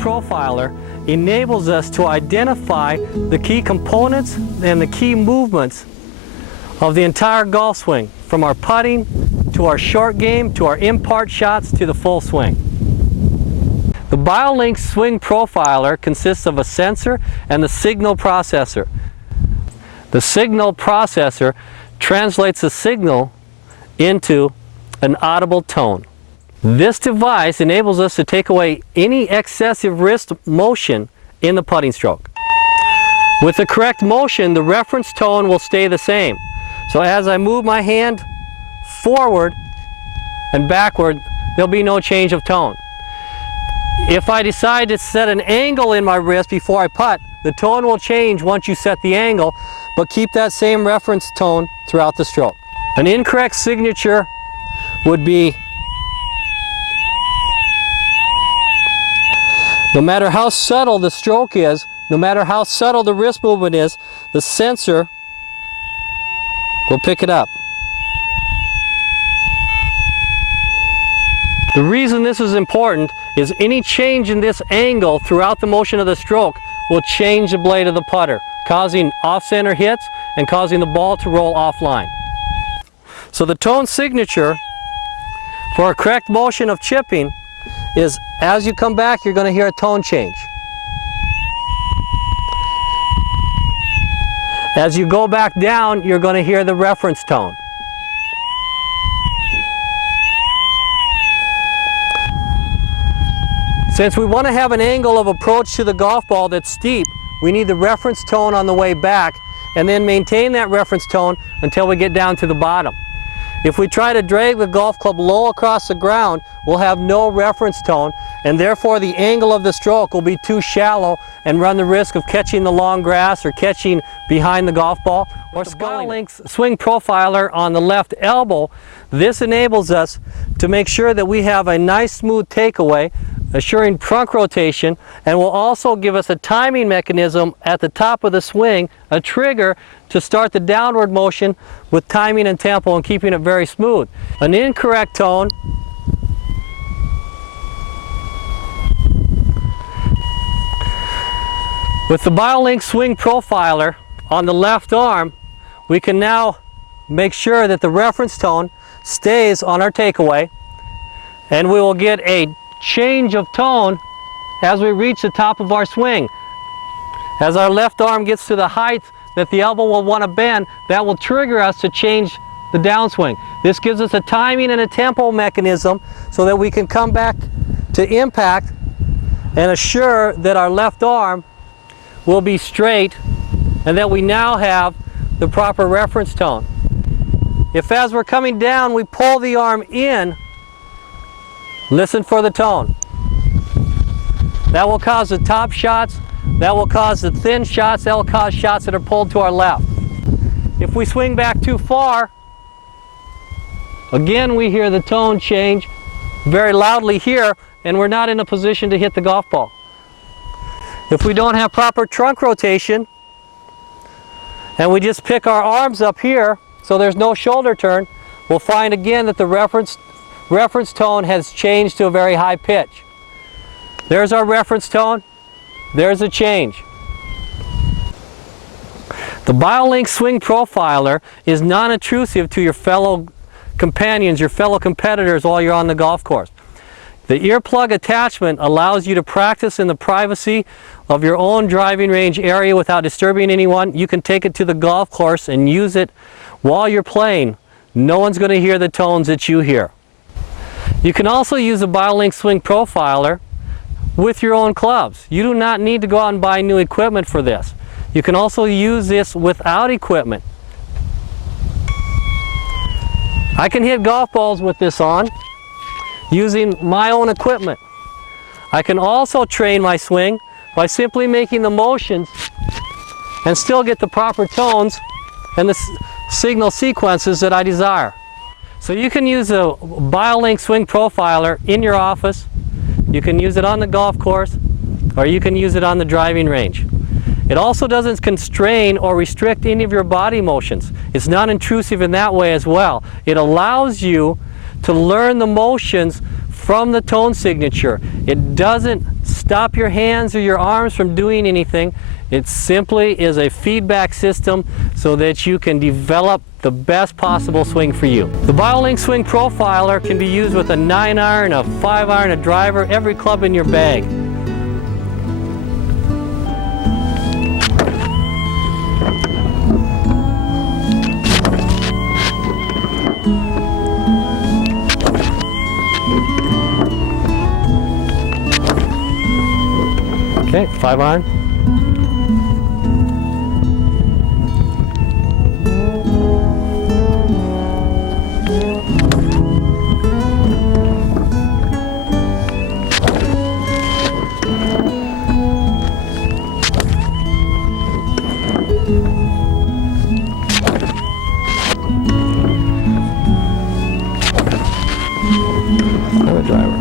ProFiler enables us to identify the key components and the key movements of the entire golf swing, from our putting to our short game to our in-part shots to the full swing. The BioLinks Swing Profiler consists of a sensor and the signal processor. The signal processor translates the signal into an audible tone. This device enables us to take away any excessive wrist motion in the putting stroke. With the correct motion, the reference tone will stay the same. So as I move my hand forward and backward, there'll be no change of tone. If I decide to set an angle in my wrist before I putt, the tone will change once you set the angle, but keep that same reference tone throughout the stroke. An incorrect signature would be, no matter how subtle the stroke is, no matter how subtle the wrist movement is, the sensor will pick it up. The reason this is important is any change in this angle throughout the motion of the stroke will change the blade of the putter, causing off-center hits and causing the ball to roll offline. So the tone signature for a correct motion of chipping is, as you come back, you're going to hear a tone change. As you go back down, you're going to hear the reference tone. Since we want to have an angle of approach to the golf ball that's steep, we need the reference tone on the way back and then maintain that reference tone until we get down to the bottom. If we try to drag the golf club low across the ground, we'll have no reference tone, and therefore the angle of the stroke will be too shallow and run the risk of catching the long grass or catching behind the golf ball. Or the BioLinks Swing Profiler on the left elbow, this enables us to make sure that we have a nice smooth takeaway, assuring trunk rotation, and will also give us a timing mechanism at the top of the swing, a trigger to start the downward motion with timing and tempo and keeping it very smooth. An incorrect tone with the BioLinks Swing Profiler on the left arm, we can now make sure that the reference tone stays on our takeaway, and we will get a change of tone as we reach the top of our swing. As our left arm gets to the height that the elbow will want to bend, that will trigger us to change the downswing. This gives us a timing and a tempo mechanism so that we can come back to impact and assure that our left arm will be straight and that we now have the proper reference tone. If as we're coming down we pull the arm in, listen for the tone. That will cause the top shots, that will cause the thin shots, that will cause shots that are pulled to our left. If we swing back too far, again we hear the tone change very loudly here, and we're not in a position to hit the golf ball. If we don't have proper trunk rotation, and we just pick our arms up here so there's no shoulder turn, we'll find again that the reference tone has changed to a very high pitch. There's our reference tone, there's a change. The BioLinks Swing Profiler is non-intrusive to your fellow companions, your fellow competitors while you're on the golf course. The earplug attachment allows you to practice in the privacy of your own driving range area without disturbing anyone. You can take it to the golf course and use it while you're playing. No one's going to hear the tones that you hear. You can also use the BioLinks Swing Profiler with your own clubs. You do not need to go out and buy new equipment for this. You can also use this without equipment. I can hit golf balls with this on using my own equipment. I can also train my swing by simply making the motions and still get the proper tones and the signal sequences that I desire. So you can use a BioLinks Swing Profiler in your office, you can use it on the golf course, or you can use it on the driving range. It also doesn't constrain or restrict any of your body motions. It's non-intrusive in that way as well. It allows you to learn the motions from the tone signature. It doesn't stop your hands or your arms from doing anything. It simply is a feedback system so that you can develop the best possible swing for you. The BioLinks Swing Profiler can be used with a 9-iron, a 5-iron, a driver, every club in your bag. Okay, 5-iron. Another driver.